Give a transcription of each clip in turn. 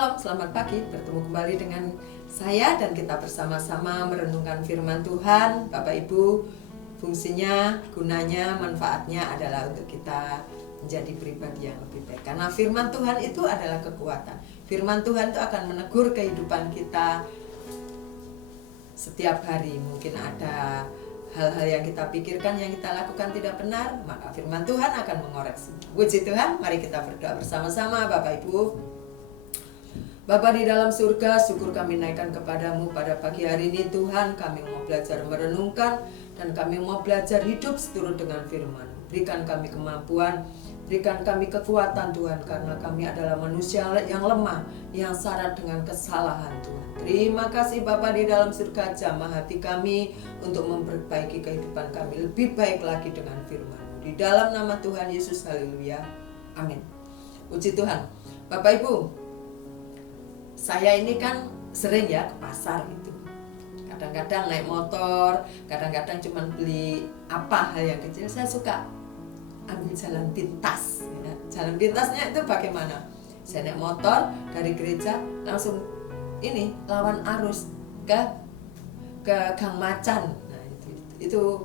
Shalom, selamat pagi. Bertemu kembali dengan saya dan kita bersama-sama merenungkan firman Tuhan. Bapak Ibu, fungsinya, gunanya, manfaatnya adalah untuk kita menjadi pribadi yang lebih baik. Karena firman Tuhan itu adalah kekuatan. Firman Tuhan itu akan menegur kehidupan kita setiap hari. Mungkin ada hal-hal yang kita pikirkan, yang kita lakukan tidak benar, maka firman Tuhan akan mengoreksi. Puji Tuhan, mari kita berdoa bersama-sama Bapak Ibu. Bapa di dalam surga, syukur kami naikkan kepadamu pada pagi hari ini Tuhan. Kami mau belajar merenungkan dan kami mau belajar hidup seturut dengan firman. Berikan kami kemampuan, berikan kami kekuatan Tuhan, karena kami adalah manusia yang lemah, yang syarat dengan kesalahan Tuhan. Terima kasih Bapa di dalam surga, jamah hati kami untuk memperbaiki kehidupan kami lebih baik lagi dengan firman. Di dalam nama Tuhan Yesus, haleluya, amin. Puji Tuhan. Bapak Ibu, saya ini kan sering ya ke pasar gitu. Kadang-kadang naik motor, kadang-kadang cuma beli hal yang kecil. Saya suka ambil jalan pintas ya. Jalan pintasnya itu bagaimana? Saya naik motor dari gereja langsung ini lawan arus ke Gang Macan. Nah, itu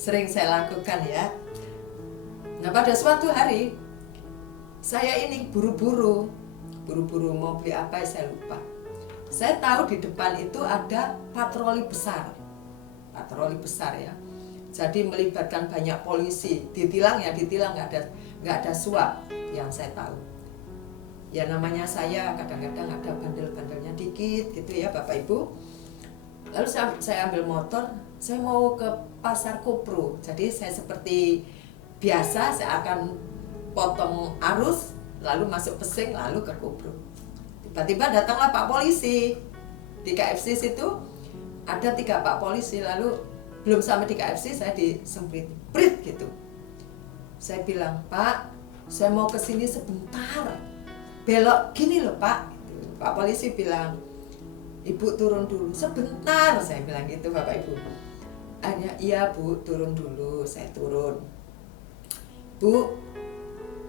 sering saya lakukan ya. Nah, pada suatu hari saya ini buru-buru mau beli apa, saya lupa. Saya tahu di depan itu ada patroli besar ya. Jadi melibatkan banyak polisi, ditilang nggak ada suap yang saya tahu. Ya namanya saya kadang-kadang ada bandel-bandelnya dikit gitu ya Bapak Ibu. Lalu saya ambil motor, saya mau ke pasar Kopro. Jadi saya seperti biasa, saya akan potong arus, lalu masuk Pesing, lalu ke Kopro. Tiba-tiba datanglah Pak Polisi. Di KFC situ ada 3 Pak Polisi, lalu belum sampai di KFC saya disemprit, prit gitu. Saya bilang, Pak, saya mau kesini sebentar, belok gini loh Pak. Gitu. Pak Polisi bilang, Ibu turun dulu, sebentar, saya bilang gitu Bapak Ibu. Akhirnya, iya Bu, turun dulu, saya turun. Bu,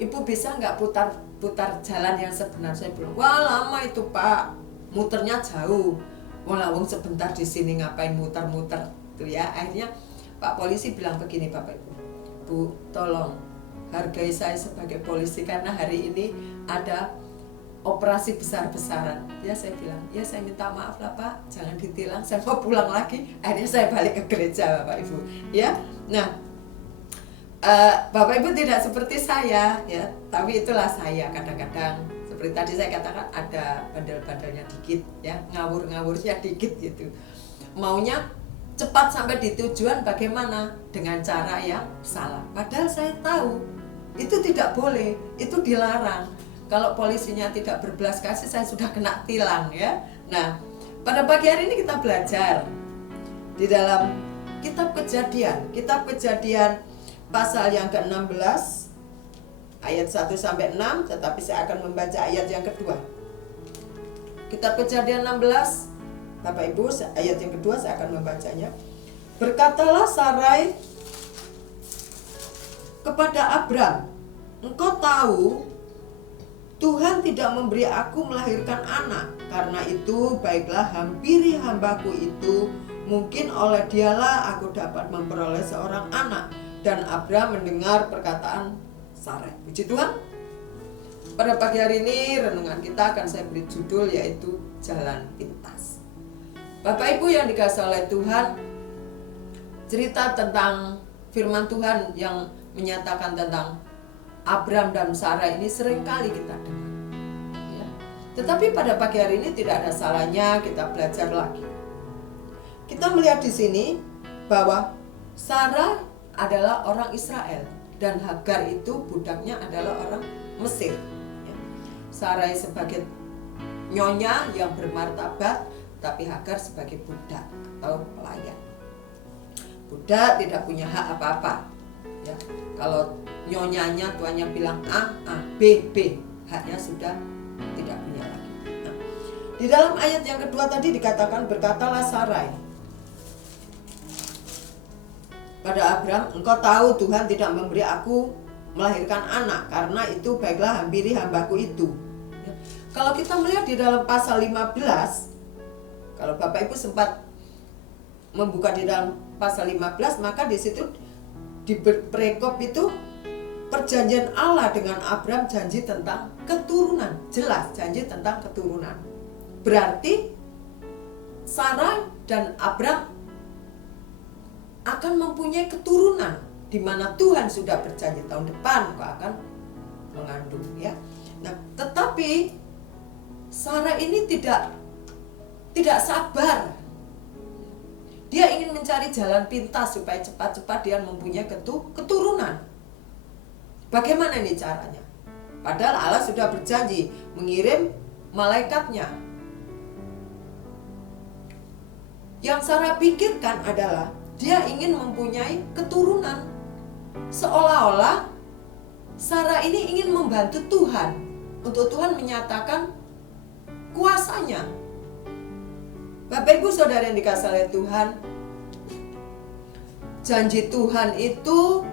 Ibu bisa nggak putar jalan yang sebenar? Saya bilang, wah lama itu Pak, muternya jauh. Wong sebentar di sini ngapain muter-muter tuh ya. Akhirnya Pak Polisi bilang begini Bapak Ibu, Bu tolong hargai saya sebagai polisi karena hari ini ada operasi besar-besaran. Ya saya bilang, ya saya minta maaf lah Pak, jangan ditilang, saya mau pulang lagi. Akhirnya saya balik ke gereja Bapak Ibu. Ya, nah. Bapak Ibu tidak seperti saya ya, tapi itulah saya kadang-kadang seperti tadi saya katakan ada bandel-bandelnya dikit ya, ngawur-ngawurnya dikit gitu. Maunya cepat sampai di tujuan bagaimana? Dengan cara yang salah. Padahal saya tahu itu tidak boleh, itu dilarang. Kalau polisinya tidak berbelas kasih saya sudah kena tilang ya. Nah, pada pagi hari ini kita belajar di dalam kitab Kejadian pasal yang ke-16 ayat 1-6, tetapi saya akan membaca ayat yang kedua. Kitab Kejadian 16 Bapak Ibu, ayat yang kedua saya akan membacanya. Berkatalah Sarai kepada Abram, engkau tahu Tuhan tidak memberi aku melahirkan anak, karena itu baiklah hampiri hambaku itu, mungkin oleh dialah aku dapat memperoleh seorang anak. Dan Abram mendengar perkataan Sarai. Puji Tuhan. Pada pagi hari ini renungan kita akan saya beri judul yaitu Jalan Pintas. Bapak Ibu yang dikasihi oleh Tuhan, cerita tentang firman Tuhan yang menyatakan tentang Abram dan Sarai ini seringkali kita dengar ya. Tetapi pada pagi hari ini tidak ada salahnya kita belajar lagi. Kita melihat di sini bahwa Sarah adalah orang Israel dan Hagar itu budaknya adalah orang Mesir ya. Sarai sebagai nyonya yang bermartabat, tapi Hagar sebagai budak atau pelayan. Budak tidak punya hak apa-apa ya. Kalau nyonyanya tuannya bilang A, B, haknya sudah tidak punya lagi. Nah, di dalam ayat yang kedua tadi dikatakan berkatalah Sarai pada Abram, engkau tahu Tuhan tidak memberi aku melahirkan anak, karena itu baiklah hampiri hambaku itu. Kalau kita melihat di dalam pasal 15, kalau Bapak Ibu sempat membuka di dalam pasal 15, maka di situ di perikop itu perjanjian Allah dengan Abraham, janji tentang keturunan. Jelas janji tentang keturunan. Berarti Sarah dan Abraham akan mempunyai keturunan, di mana Tuhan sudah berjanji tahun depan kau akan mengandung, ya. Nah, tetapi Sarah ini tidak sabar. Dia ingin mencari jalan pintas supaya cepat-cepat dia mempunyai keturunan. Bagaimana ini caranya? Padahal Allah sudah berjanji mengirim malaikatnya. Yang Sarah pikirkan adalah dia ingin mempunyai keturunan. Seolah-olah Sarah ini ingin membantu Tuhan, untuk Tuhan menyatakan kuasanya. Bapak Ibu Saudara yang dikasihi oleh Tuhan, janji Tuhan itu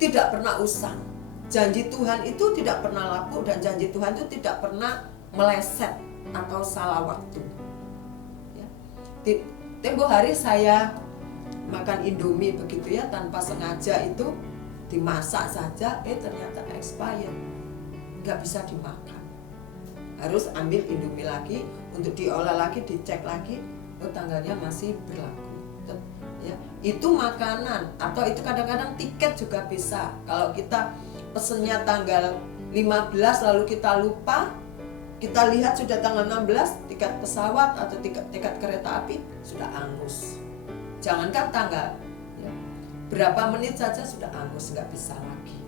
tidak pernah usang. Janji Tuhan itu tidak pernah lapuk, dan janji Tuhan itu tidak pernah meleset atau salah waktu. Ya. Tempo hari saya makan Indomie begitu, ya, tanpa sengaja itu dimasak saja, ternyata expired, nggak bisa dimakan. Harus ambil Indomie lagi untuk diolah lagi, dicek lagi, tanggalnya masih berlaku. Ya, itu makanan, atau itu kadang-kadang tiket juga bisa. Kalau kita pesennya tanggal 15 lalu kita lupa, kita lihat sudah tanggal 16, tiket pesawat atau tiket kereta api sudah angus. Jangankan tanggal, ya, berapa menit saja sudah angus, nggak bisa lagi.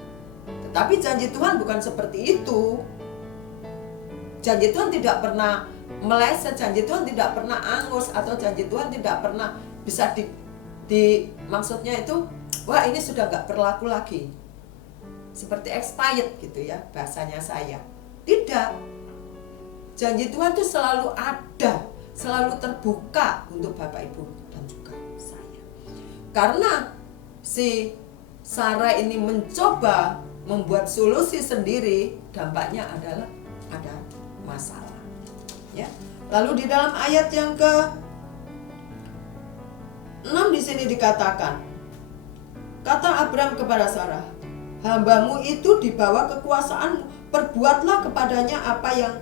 Tetapi janji Tuhan bukan seperti itu. Janji Tuhan tidak pernah meleset, janji Tuhan tidak pernah angus, atau janji Tuhan tidak pernah bisa maksudnya itu, wah ini sudah nggak berlaku lagi, seperti expired gitu, ya, bahasanya saya. Tidak. Janji Tuhan itu selalu ada, selalu terbuka untuk Bapak Ibu dan juga saya. Karena si Sarah ini mencoba membuat solusi sendiri, dampaknya adalah ada masalah, ya. Lalu di dalam ayat yang ke-6 di sini dikatakan, kata Abraham kepada Sarah, hambamu itu di bawah kekuasaanmu, perbuatlah kepadanya apa yang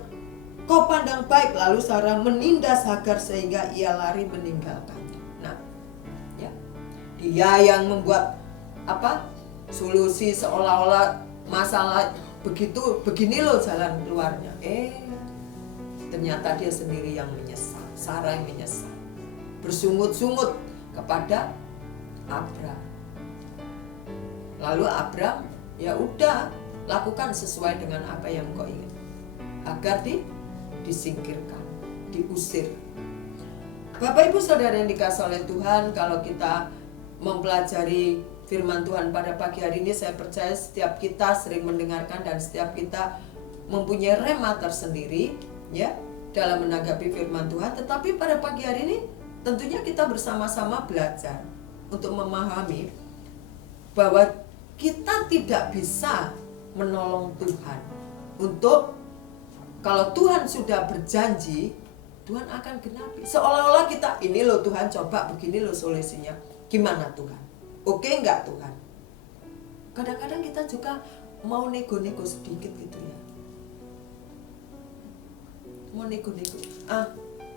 kau pandang baik. Lalu Sarah menindas Hagar sehingga ia lari meninggalkannya. Nah, ya, dia yang membuat solusi seolah-olah masalah begini loh jalan keluarnya. Ternyata dia sendiri yang menyesal, Sarah yang menyesal, bersungut-sungut kepada Abraham. Lalu Abraham, ya udah, lakukan sesuai dengan apa yang kau ingin. Hagar disingkirkan, diusir. Bapak Ibu Saudara yang dikasihi oleh Tuhan, kalau kita mempelajari firman Tuhan pada pagi hari ini, saya percaya setiap kita sering mendengarkan dan setiap kita mempunyai rema tersendiri, ya, dalam menanggapi firman Tuhan. Tetapi pada pagi hari ini tentunya kita bersama-sama belajar untuk memahami bahwa kita tidak bisa menolong Tuhan. Untuk kalau Tuhan sudah berjanji, Tuhan akan genapi. Seolah-olah kita, ini loh Tuhan, coba begini loh solusinya. Gimana Tuhan? Oke enggak Tuhan? Kadang-kadang kita juga mau nego-nego sedikit gitu, ya. Mau nego-nego.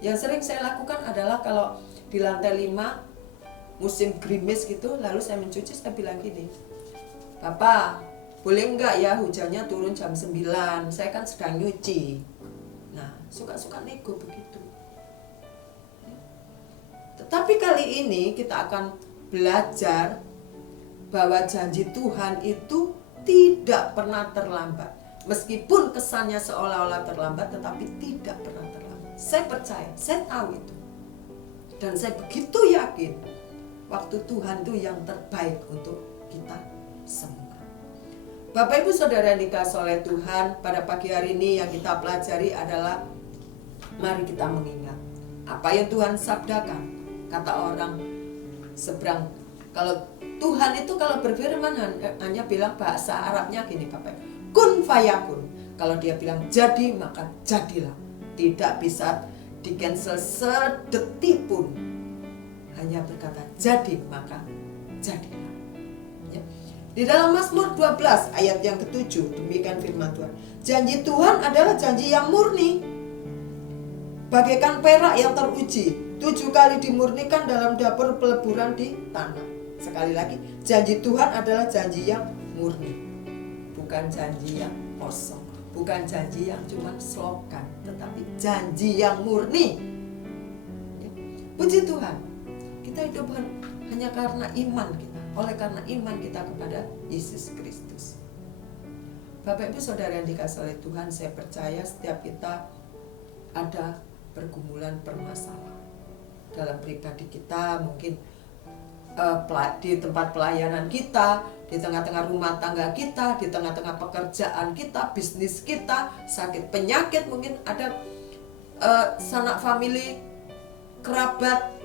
Yang sering saya lakukan adalah kalau di lantai 5 musim gerimis gitu, lalu saya mencuci, saya bilang gini, Bapak, boleh enggak ya hujannya turun jam 9, saya kan sedang nyuci. Nah, suka-suka nego begitu. Tetapi kali ini kita akan belajar bahwa janji Tuhan itu tidak pernah terlambat. Meskipun kesannya seolah-olah terlambat, tetapi tidak pernah terlambat. Saya percaya, saya tahu itu. Dan saya begitu yakin waktu Tuhan itu yang terbaik untuk kita semua. Bapak Ibu Saudara yang dikasihi oleh Tuhan, pada pagi hari ini yang kita pelajari adalah mari kita mengingat apa yang Tuhan sabdakan. Kata orang seberang, kalau Tuhan itu kalau berfirman hanya bilang bahasa Arabnya gini Bapak, kun fayakun. Kalau dia bilang jadi, maka jadilah. Tidak bisa di-cancel sedetik pun. Hanya berkata jadi, maka jadilah. Ya. Di dalam Mazmur 12 ayat yang ke-7, demikian firman Tuhan. Janji Tuhan adalah janji yang murni, bagaikan perak yang teruji, 7 kali dimurnikan dalam dapur peleburan di tanah. Sekali lagi, janji Tuhan adalah janji yang murni, bukan janji yang kosong, bukan janji yang cuma slogan, tetapi janji yang murni. Ya. Puji Tuhan, kita hidup hanya karena iman kita, oleh karena iman kita kepada Yesus Kristus. Bapak Ibu Saudara yang dikasihi oleh Tuhan, saya percaya setiap kita ada pergumulan permasalahan dalam pribadi kita, mungkin di tempat pelayanan kita, di tengah-tengah rumah tangga kita, di tengah-tengah pekerjaan kita, bisnis kita, sakit penyakit, mungkin ada sanak famili, kerabat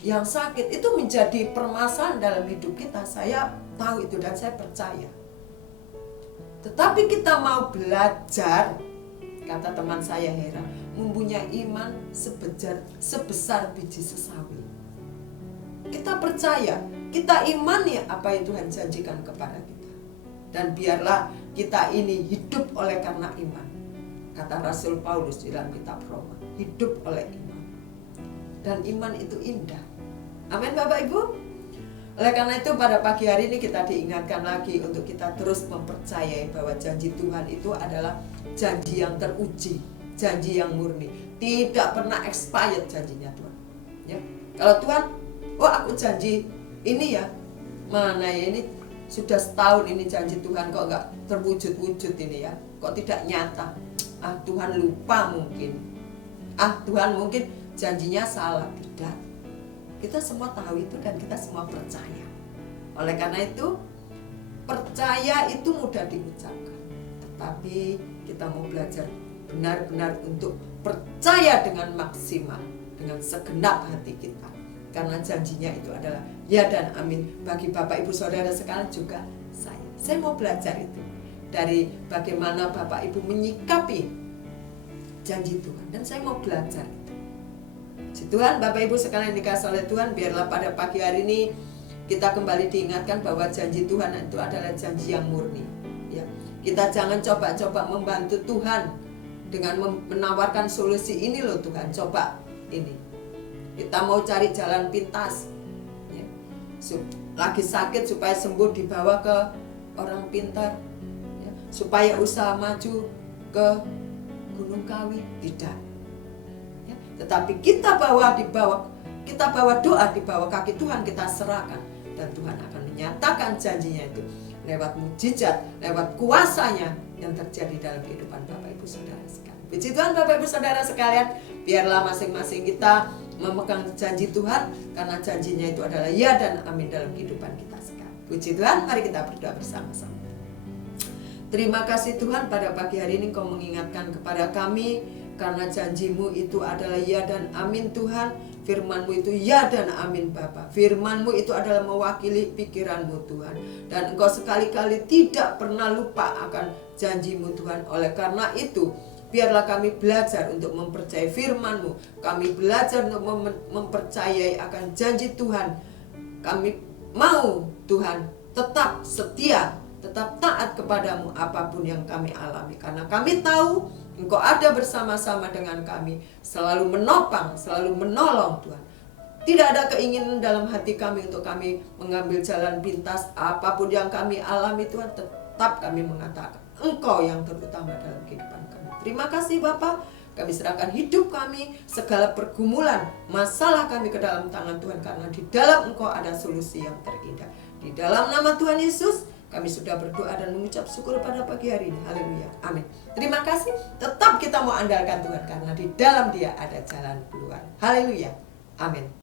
yang sakit. Itu menjadi permasalahan dalam hidup kita. Saya tahu itu dan saya percaya. Tetapi kita mau belajar, kata teman saya Hera, mempunyai iman sebesar biji sesawi. Kita percaya, kita imani apa yang Tuhan janjikan kepada kita. Dan biarlah kita ini hidup oleh karena iman. Kata Rasul Paulus di dalam kitab Roma, hidup oleh iman. Dan iman itu indah. Amin Bapak Ibu. Oleh karena itu pada pagi hari ini kita diingatkan lagi untuk kita terus mempercayai bahwa janji Tuhan itu adalah janji yang teruji, janji yang murni, tidak pernah expired janjinya Tuhan. Ya. Kalau Tuhan, aku janji ini ya, mana ya ini sudah setahun ini janji Tuhan kok nggak terwujud-wujud ini ya, kok tidak nyata. Tuhan lupa mungkin. Tuhan mungkin janjinya salah. Tidak. Kita semua tahu itu dan kita semua percaya. Oleh karena itu, percaya itu mudah diucapkan, tetapi kita mau belajar benar-benar untuk percaya dengan maksimal, dengan segenap hati kita. Karena janjinya itu adalah ya dan amin bagi Bapak Ibu Saudara sekalian juga saya. Saya mau belajar itu dari bagaimana Bapak Ibu menyikapi janji Tuhan, dan saya mau belajar itu. Tuhan, Bapak Ibu sekalian dikasihi oleh Tuhan, biarlah pada pagi hari ini kita kembali diingatkan bahwa janji Tuhan itu adalah janji yang murni. Ya, kita jangan coba-coba membantu Tuhan dengan menawarkan solusi ini loh Tuhan, coba ini. Kita mau cari jalan pintas, ya. Lagi sakit supaya sembuh dibawa ke orang pintar, ya. Supaya usaha maju ke Gunung Kawi, tidak. Tetapi kita bawa doa di bawah kaki Tuhan, kita serahkan, dan Tuhan akan menyatakan janjinya itu lewat mujizat, lewat kuasanya yang terjadi dalam kehidupan Bapak Ibu Saudara sekalian. Puji Tuhan Bapak Ibu Saudara sekalian, biarlah masing-masing kita memegang janji Tuhan, karena janjinya itu adalah ya dan amin dalam kehidupan kita sekalian. Puji Tuhan, mari kita berdoa bersama-sama. Terima kasih Tuhan, pada pagi hari ini Kau mengingatkan kepada kami, karena janjimu itu adalah ya dan amin Tuhan. Firmanmu itu ya dan amin Bapa. Firmanmu itu adalah mewakili pikiranmu Tuhan. Dan Engkau sekali-kali tidak pernah lupa akan janjimu Tuhan. Oleh karena itu, biarlah kami belajar untuk mempercayai firman-Mu. Kami belajar untuk mempercayai akan janji Tuhan. Kami mau Tuhan tetap setia, tetap taat kepadamu apapun yang kami alami. Karena kami tahu Engkau ada bersama-sama dengan kami, selalu menopang, selalu menolong Tuhan. Tidak ada keinginan dalam hati kami untuk kami mengambil jalan pintas. Apapun yang kami alami Tuhan, tetap kami mengatakan Engkau yang terutama dalam kehidupan kami. Terima kasih Bapa. Kami serahkan hidup kami, segala pergumulan, masalah kami ke dalam tangan Tuhan. Karena di dalam Engkau ada solusi yang terindah. Di dalam nama Tuhan Yesus, kami sudah berdoa dan mengucap syukur pada pagi hari ini. Haleluya. Amin. Terima kasih. Tetap kita mau andalkan Tuhan, karena di dalam Dia ada jalan keluar. Haleluya. Amin.